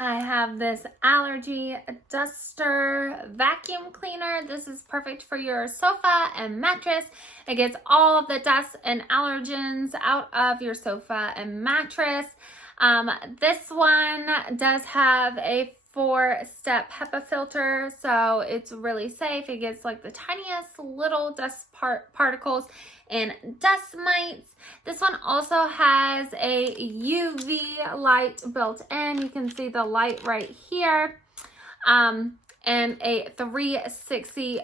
I have this allergy duster vacuum cleaner. This is perfect for your sofa and mattress. It gets all of the dust and allergens out of your sofa and mattress. This one does have a 4-step HEPA filter, so it's really safe. It gets like the tiniest little dust particles and dust mites. This one also has a UV light built in. You can see the light right here. And a 360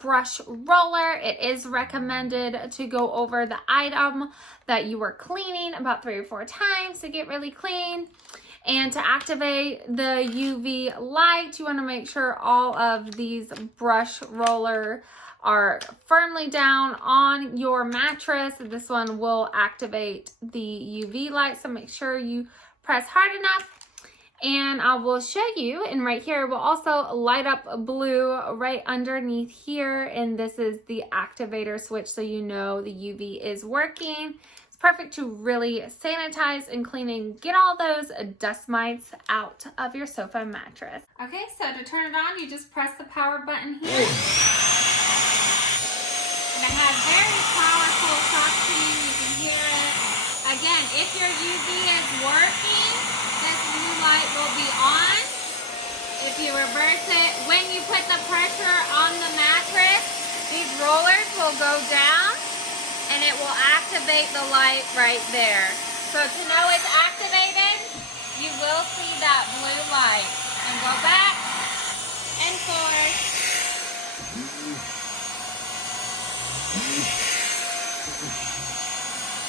brush roller. It is recommended to go over the item that you were cleaning about 3 or 4 times to get really clean. And to activate the UV light, you want to make sure all of these brush roller are firmly down on your mattress. This one will activate the UV light, so make sure you press hard enough. And I will show you, and right here will also light up blue right underneath here, and this is the activator switch, so you know the UV is working. It's perfect to really sanitize and clean and get all those dust mites out of your sofa mattress. Okay, so to turn it on, you just press the power button here. And it has very powerful suction, you can hear it. Again, if your UV is working, this blue light will be on. If you reverse it, when you put the pressure on the mattress, these rollers will go down and it will activate the light right there. So to know it's activated, you will see that blue light. And go back and forth.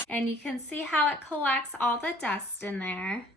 And you can see how it collects all the dust in there.